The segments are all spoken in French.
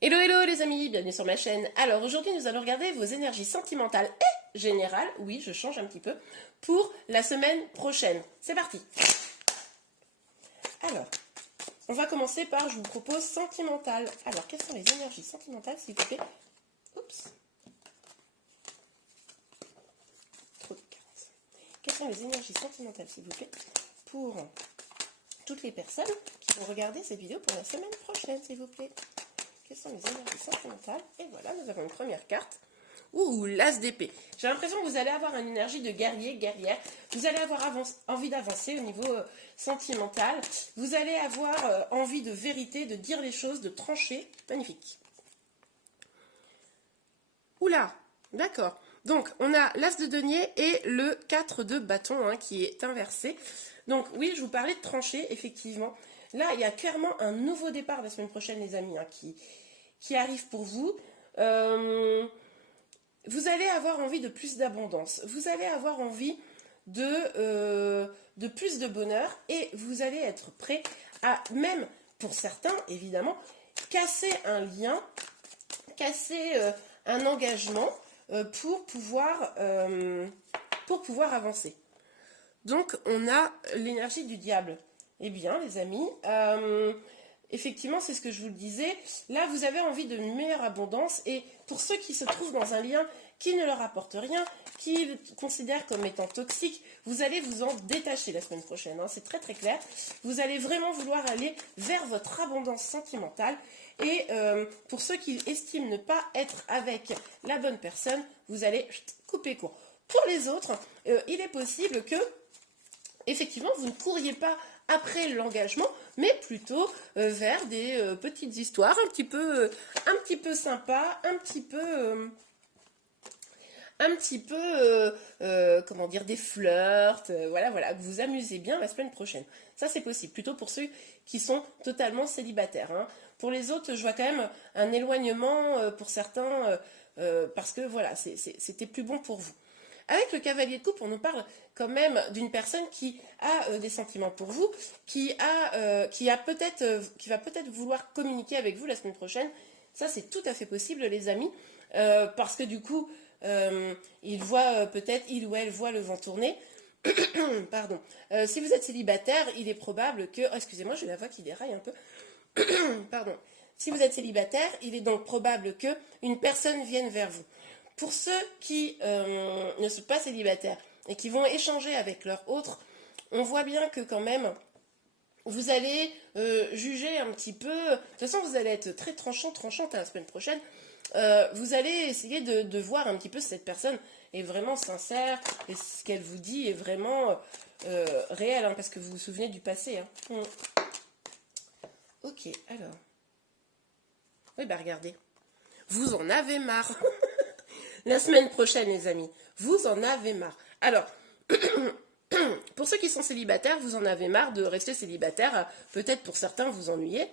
Hello hello les amis, bienvenue sur ma chaîne. Alors aujourd'hui nous allons regarder vos énergies sentimentales et générales, oui je change un petit peu, pour la semaine prochaine. C'est parti. Alors, on va commencer par, je vous propose sentimentale. Alors quelles sont les énergies sentimentales s'il vous plaît? Oups. Trop de carences. Quelles sont les énergies sentimentales s'il vous plaît pour toutes les personnes qui vont regarder cette vidéo pour la semaine prochaine s'il vous plaît? Quelles sont les énergies sentimentales? Et voilà, nous avons une première carte. Ouh, l'as d'épée. J'ai l'impression que vous allez avoir une énergie de guerrier, guerrière. Vous allez avoir envie d'avancer au niveau sentimental. Vous allez avoir envie de vérité, de dire les choses, de trancher. Magnifique. Oula, d'accord. Donc, on a l'as de denier et le 4 de bâton hein, qui est inversé. Donc, oui, je vous parlais de trancher, effectivement. Là, il y a clairement un nouveau départ la semaine prochaine, les amis, hein, qui arrive pour vous. Vous allez avoir envie de plus d'abondance. Vous allez avoir envie de plus de bonheur. Et vous allez être prêt à, même pour certains, évidemment, casser un lien, casser un engagement pour pouvoir avancer. Donc, on a l'énergie du diable. Eh bien, les amis, effectivement, c'est ce que je vous le disais. Là, vous avez envie d'une meilleure abondance. Et pour ceux qui se trouvent dans un lien qui ne leur apporte rien, qui considèrent comme étant toxique, vous allez vous en détacher la semaine prochaine. Hein, c'est très très clair. Vous allez vraiment vouloir aller vers votre abondance sentimentale. Et pour ceux qui estiment ne pas être avec la bonne personne, vous allez couper court. Pour les autres, il est possible que, effectivement, vous ne couriez pas après l'engagement, mais plutôt vers des petites histoires un petit peu sympas, comment dire, des flirts, voilà, que vous amusez bien la semaine prochaine. Ça, c'est possible, plutôt pour ceux qui sont totalement célibataires. Hein. Pour les autres, je vois quand même un éloignement pour certains, parce que voilà, c'était plus bon pour vous. Avec le cavalier de coupe, on nous parle quand même d'une personne qui a des sentiments pour vous, qui va peut-être vouloir communiquer avec vous la semaine prochaine. Ça, c'est tout à fait possible, les amis, parce que du coup, il ou elle voit le vent tourner. Pardon. Si vous êtes célibataire, il est probable que... Oh, excusez-moi, j'ai la voix qui déraille un peu. Pardon. Si vous êtes célibataire, il est donc probable que une personne vienne vers vous. Pour ceux qui ne sont pas célibataires et qui vont échanger avec leur autre, on voit bien que quand même, vous allez juger un petit peu. De toute façon, vous allez être très tranchante la semaine prochaine. Vous allez essayer de voir un petit peu si cette personne est vraiment sincère et ce qu'elle vous dit est vraiment réel, hein, parce que vous vous souvenez du passé. Hein. Ok, alors. Oui, bah regardez. Vous en avez marre. La semaine prochaine, les amis, vous en avez marre. Alors, pour ceux qui sont célibataires, vous en avez marre de rester célibataire. Peut-être pour certains, vous ennuyez.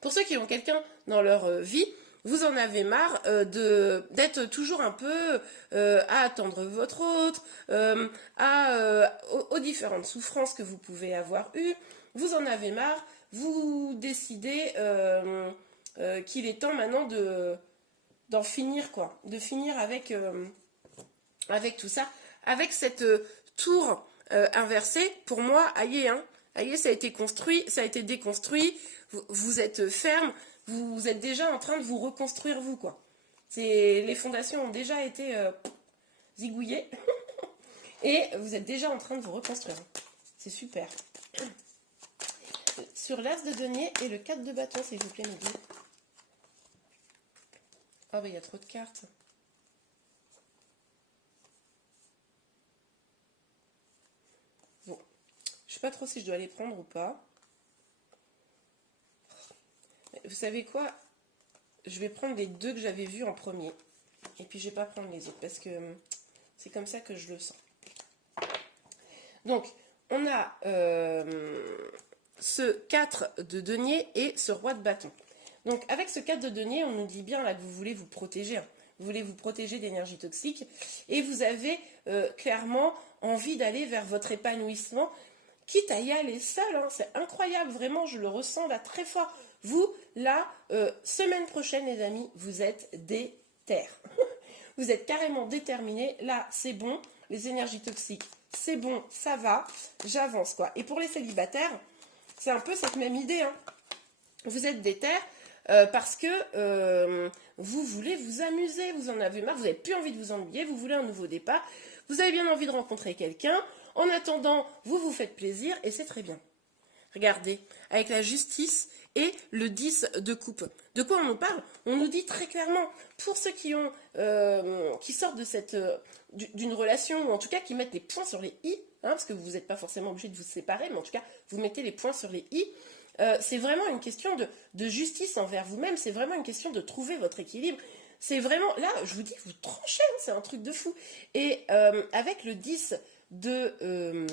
Pour ceux qui ont quelqu'un dans leur vie, vous en avez marre d'être toujours un peu à attendre votre autre, aux différentes souffrances que vous pouvez avoir eues. Vous en avez marre. Vous décidez qu'il est temps maintenant d'en finir, quoi. De finir avec tout ça. Avec cette tour inversée, pour moi, aïe, hein. Aïe, ça a été construit, ça a été déconstruit. Vous êtes ferme, vous êtes déjà en train de vous reconstruire, vous, quoi. Les fondations ont déjà été zigouillées. Et vous êtes déjà en train de vous reconstruire. C'est super. Sur l'as de denier et le 4 de bâton, s'il vous plaît, Mehdi. Oh, bah, il y a trop de cartes. Bon. Je sais pas trop si je dois les prendre ou pas. Vous savez quoi? Je vais prendre les deux que j'avais vus en premier. Et puis, je vais pas prendre les autres parce que c'est comme ça que je le sens. Donc, on a ce 4 de denier et ce roi de bâton. Donc, avec ce 4 de denier, on nous dit bien là que vous voulez vous protéger. Hein. Vous voulez vous protéger d'énergie toxique. Et vous avez clairement envie d'aller vers votre épanouissement, quitte à y aller seul. Hein. C'est incroyable, vraiment, je le ressens là très fort. Vous, là, semaine prochaine, les amis, vous êtes déter. Vous êtes carrément déterminés. Là, c'est bon. Les énergies toxiques, c'est bon, ça va. J'avance, quoi. Et pour les célibataires, c'est un peu cette même idée, hein. Vous êtes déter parce que vous voulez vous amuser. Vous en avez marre. Vous n'avez plus envie de vous ennuyer. Vous voulez un nouveau départ. Vous avez bien envie de rencontrer quelqu'un. En attendant, vous vous faites plaisir et c'est très bien. Regardez, avec la justice et le 10 de coupe. De quoi on nous parle? On nous dit très clairement, pour ceux qui sortent de d'une relation, ou en tout cas qui mettent les points sur les i, hein, parce que vous n'êtes pas forcément obligé de vous séparer, mais en tout cas, vous mettez les points sur les i, c'est vraiment une question de justice envers vous-même, c'est vraiment une question de trouver votre équilibre. C'est vraiment, là, je vous dis, vous tranchez, hein, c'est un truc de fou. Et avec le 10 de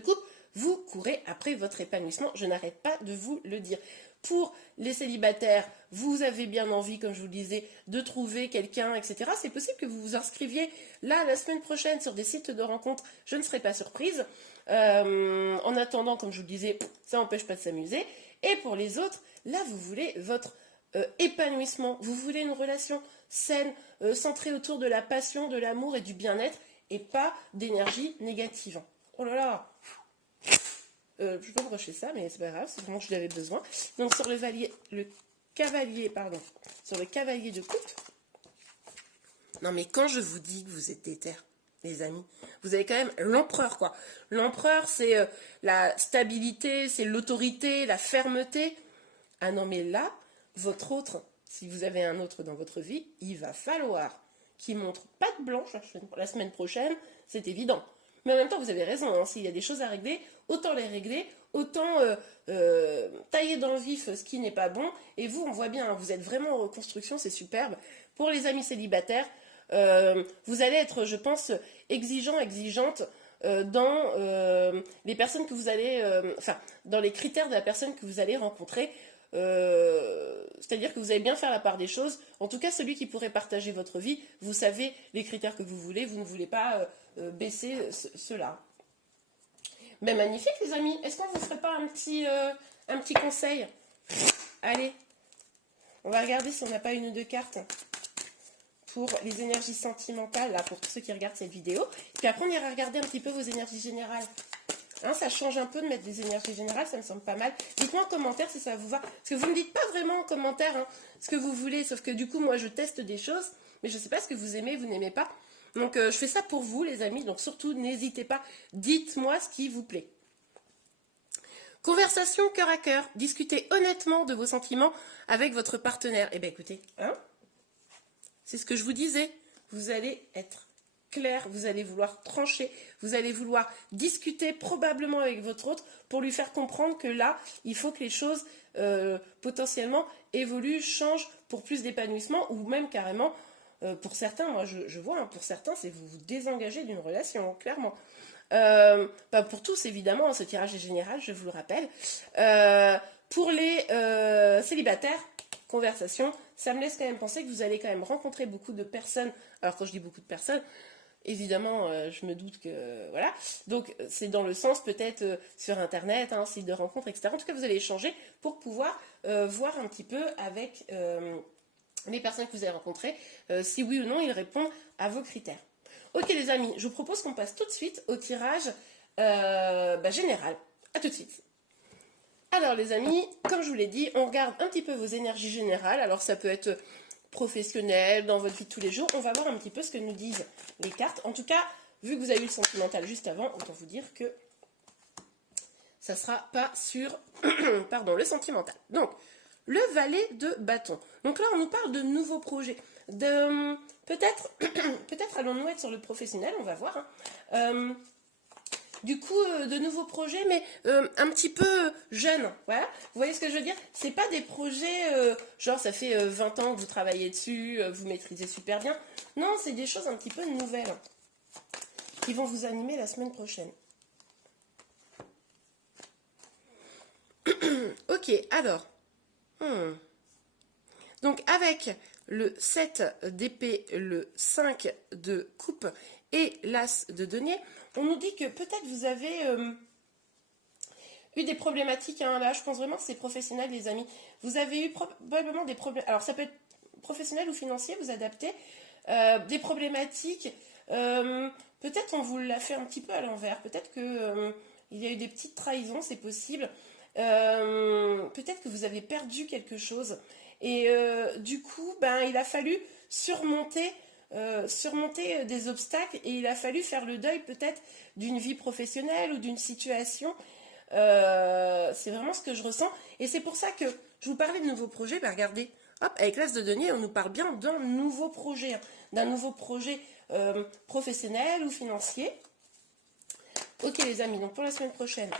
coupe, vous courez après votre épanouissement, je n'arrête pas de vous le dire. Pour les célibataires, vous avez bien envie, comme je vous le disais, de trouver quelqu'un, etc. C'est possible que vous vous inscriviez là, la semaine prochaine, sur des sites de rencontres, je ne serai pas surprise. En attendant, comme je vous le disais, ça n'empêche pas de s'amuser. Et pour les autres, là, vous voulez votre épanouissement, vous voulez une relation saine, centrée autour de la passion, de l'amour et du bien-être, et pas d'énergie négative. Oh là là! Je vais me rusher ça, mais c'est pas grave, c'est vraiment que je l'avais besoin. Donc sur le cavalier de coupe. Non mais quand je vous dis que vous êtes déter, les amis, vous avez quand même l'empereur, quoi. L'empereur, c'est la stabilité, c'est l'autorité, la fermeté. Ah non mais là, votre autre, si vous avez un autre dans votre vie, il va falloir qu'il montre patte blanche la semaine prochaine, c'est évident. Mais en même temps, vous avez raison, hein, s'il y a des choses à régler, autant les régler, autant tailler dans le vif ce qui n'est pas bon. Et vous, on voit bien, hein, vous êtes vraiment en reconstruction, c'est superbe. Pour les amis célibataires, vous allez être, je pense, exigeante dans les personnes que vous allez... dans les critères de la personne que vous allez rencontrer. C'est-à-dire que vous allez bien faire la part des choses. En tout cas, celui qui pourrait partager votre vie, vous savez les critères que vous voulez, vous ne voulez pas baisser cela. Mais magnifique, les amis. Est-ce qu'on ne vous ferait pas un petit conseil? Allez, on va regarder si on n'a pas une ou deux cartes pour les énergies sentimentales, là, pour tous ceux qui regardent cette vidéo. Puis après, on ira regarder un petit peu vos énergies générales. Hein, ça change un peu de mettre des énergies générales, ça me semble pas mal. Dites-moi en commentaire si ça vous va. Parce que vous ne me dites pas vraiment en commentaire hein, ce que vous voulez. Sauf que du coup, moi, je teste des choses. Mais je ne sais pas ce que vous aimez, vous n'aimez pas. Donc, je fais ça pour vous, les amis. Donc, surtout, n'hésitez pas. Dites-moi ce qui vous plaît. Conversation cœur à cœur. Discutez honnêtement de vos sentiments avec votre partenaire. Eh bien, écoutez, hein, c'est ce que je vous disais. Vous allez être clair, vous allez vouloir trancher, vous allez vouloir discuter probablement avec votre autre pour lui faire comprendre que là, il faut que les choses potentiellement évoluent, changent pour plus d'épanouissement ou même carrément, pour certains, moi je vois, hein, pour certains, c'est vous désengager d'une relation, clairement. Pas pour tous, évidemment, ce tirage est général, je vous le rappelle. Pour les célibataires, conversation, ça me laisse quand même penser que vous allez quand même rencontrer beaucoup de personnes. Alors quand je dis beaucoup de personnes, évidemment, je me doute que, voilà. Donc, c'est dans le sens, peut-être, sur Internet, un site de rencontre, etc. En tout cas, vous allez échanger pour pouvoir voir un petit peu avec les personnes que vous avez rencontrées, si oui ou non, ils répondent à vos critères. Ok, les amis, je vous propose qu'on passe tout de suite au tirage général. À tout de suite. Alors, les amis, comme je vous l'ai dit, on regarde un petit peu vos énergies générales. Alors, ça peut être professionnel, dans votre vie de tous les jours. On va voir un petit peu ce que nous disent les cartes. En tout cas, vu que vous avez eu le sentimental juste avant, autant vous dire que ça ne sera pas sur pardon, le sentimental. Donc, le valet de bâton. Donc là, on nous parle de nouveaux projets. Peut-être allons-nous être sur le professionnel, on va voir. Hein. Du coup, de nouveaux projets, mais un petit peu jeunes, voilà. Vous voyez ce que je veux dire? C'est pas des projets, genre ça fait 20 ans que vous travaillez dessus, vous maîtrisez super bien. Non, c'est des choses un petit peu nouvelles qui vont vous animer la semaine prochaine. Ok, alors. Donc, avec le 7 d'épée, le 5 de coupe et l'as de denier, on nous dit que peut-être vous avez eu des problématiques, hein, là, je pense vraiment que c'est professionnel, les amis. Vous avez eu probablement des problèmes. Alors, ça peut être professionnel ou financier, vous adaptez. Des problématiques. Peut-être on vous l'a fait un petit peu à l'envers. Peut-être que il y a eu des petites trahisons, c'est possible. Peut-être que vous avez perdu quelque chose. Et du coup, ben, il a fallu surmonter des obstacles et il a fallu faire le deuil peut-être d'une vie professionnelle ou d'une situation. C'est vraiment ce que je ressens. Et c'est pour ça que je vous parlais de nouveaux projets. Ben regardez, hop, avec l'As de denier, on nous parle bien d'un nouveau projet, hein, d'un nouveau projet professionnel ou financier. Ok les amis, donc pour la semaine prochaine,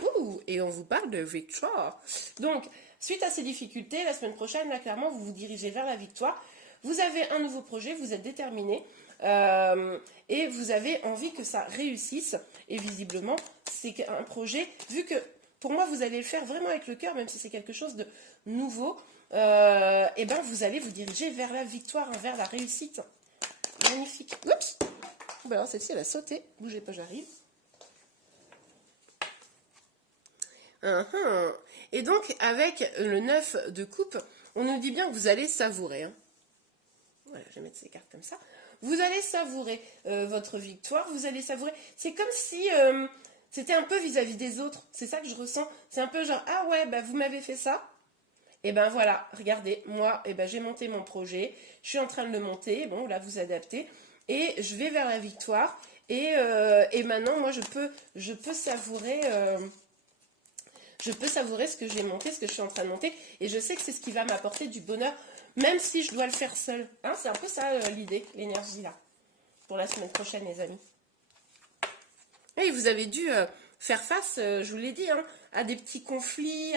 et on vous parle de victoire. Donc, suite à ces difficultés, la semaine prochaine, là clairement, vous vous dirigez vers la victoire. Vous avez un nouveau projet, vous êtes déterminé et vous avez envie que ça réussisse. Et visiblement, c'est un projet, vu que pour moi, vous allez le faire vraiment avec le cœur, même si c'est quelque chose de nouveau, et ben vous allez vous diriger vers la victoire, hein, vers la réussite. Magnifique. Oups. Ben alors celle-ci, elle a sauté. Bougez pas, j'arrive. Et donc, avec le 9 de coupe, on nous dit bien que vous allez savourer. Hein. Voilà, je vais mettre ces cartes comme ça. Vous allez savourer votre victoire, vous allez savourer. C'est comme si c'était un peu vis-à-vis des autres. C'est ça que je ressens. C'est un peu genre, ah ouais, bah, vous m'avez fait ça. Et ben voilà, regardez, moi, j'ai monté mon projet. Je suis en train de le monter. Bon, là, vous adaptez. Et je vais vers la victoire. Et maintenant, moi, je peux savourer... je peux savourer ce que j'ai monté, ce que je suis en train de monter. Et je sais que c'est ce qui va m'apporter du bonheur, même si je dois le faire seule. Hein, c'est un peu ça l'idée, l'énergie là. Pour la semaine prochaine, les amis. Et vous avez dû faire face, je vous l'ai dit, hein, à des petits conflits,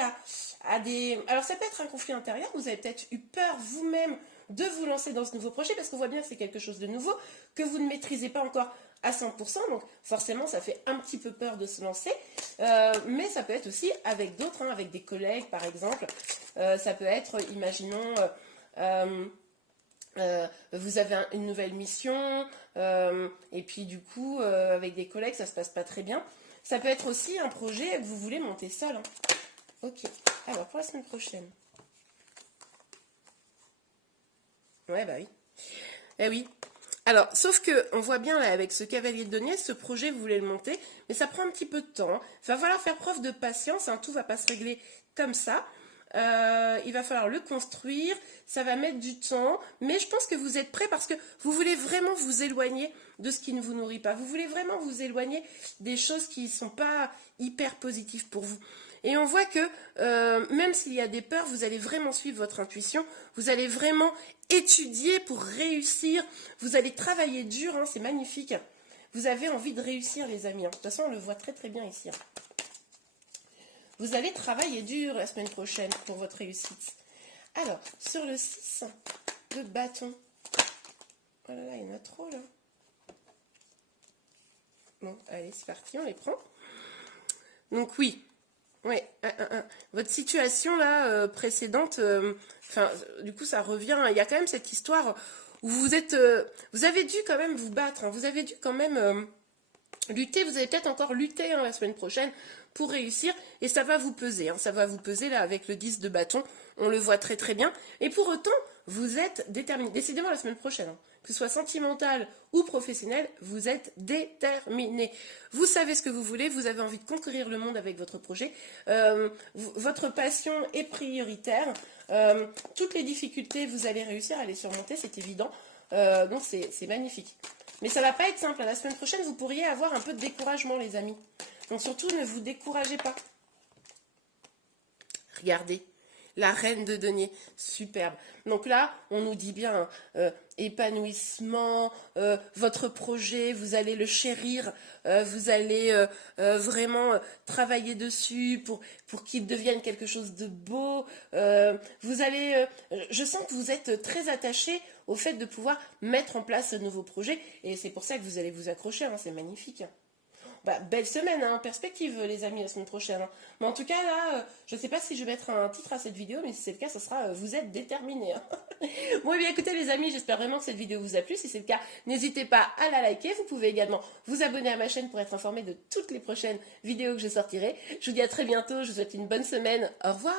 à des... Alors ça peut être un conflit intérieur, vous avez peut-être eu peur vous-même de vous lancer dans ce nouveau projet, parce qu'on voit bien que c'est quelque chose de nouveau, que vous ne maîtrisez pas encore à 100%, donc forcément ça fait un petit peu peur de se lancer, mais ça peut être aussi avec d'autres, hein, avec des collègues par exemple, ça peut être, imaginons, vous avez une nouvelle mission, et puis du coup, avec des collègues, ça se passe pas très bien. Ça peut être aussi un projet que vous voulez monter seul. Hein. Ok, alors pour la semaine prochaine. Ouais, bah oui. Eh oui. Alors, sauf que on voit bien là avec ce cavalier de denier, ce projet, vous voulez le monter, mais ça prend un petit peu de temps. Hein. Il va falloir faire preuve de patience, hein, tout ne va pas se régler comme ça. Il va falloir le construire, ça va mettre du temps, mais je pense que vous êtes prêts parce que vous voulez vraiment vous éloigner de ce qui ne vous nourrit pas. Vous voulez vraiment vous éloigner des choses qui ne sont pas hyper positives pour vous. Et on voit que même s'il y a des peurs, vous allez vraiment suivre votre intuition, vous allez vraiment étudier pour réussir, vous allez travailler dur, hein, c'est magnifique. Vous avez envie de réussir les amis, hein. De toute façon on le voit très très bien ici. Hein. Vous allez travailler dur la semaine prochaine pour votre réussite. Alors, sur le 6 de bâton. Oh là là, il y en a trop là. Bon, allez, c'est parti, on les prend. Donc oui, ouais, votre situation là précédente, du coup ça revient. Il y a quand même cette histoire où vous avez dû quand même vous battre. Hein, vous avez dû quand même lutter. Vous allez peut-être encore lutter hein, la semaine prochaine pour réussir et ça va vous peser. Hein, ça va vous peser là avec le 10 de bâton. On le voit très très bien. Et pour autant, vous êtes déterminé. Décidément la semaine prochaine. Hein, que ce soit sentimental ou professionnel, vous êtes déterminé. Vous savez ce que vous voulez, vous avez envie de conquérir le monde avec votre projet. Votre passion est prioritaire. Toutes les difficultés, vous allez réussir à les surmonter, c'est évident. Donc c'est magnifique. Mais ça ne va pas être simple. La semaine prochaine, vous pourriez avoir un peu de découragement, les amis. Donc surtout, ne vous découragez pas. Regardez. La reine de denier, superbe. Donc là, on nous dit bien épanouissement, votre projet, vous allez le chérir, vous allez vraiment travailler dessus pour qu'il devienne quelque chose de beau. Vous allez, je sens que vous êtes très attaché au fait de pouvoir mettre en place ce nouveau projet et c'est pour ça que vous allez vous accrocher, hein, c'est magnifique. belle semaine hein, en perspective, les amis, la semaine prochaine. Hein. Mais en tout cas, là, je ne sais pas si je vais mettre un titre à cette vidéo, mais si c'est le cas, ce sera vous êtes déterminés. Hein. Bon, et bien écoutez, les amis, j'espère vraiment que cette vidéo vous a plu. Si c'est le cas, n'hésitez pas à la liker. Vous pouvez également vous abonner à ma chaîne pour être informé de toutes les prochaines vidéos que je sortirai. Je vous dis à très bientôt. Je vous souhaite une bonne semaine. Au revoir.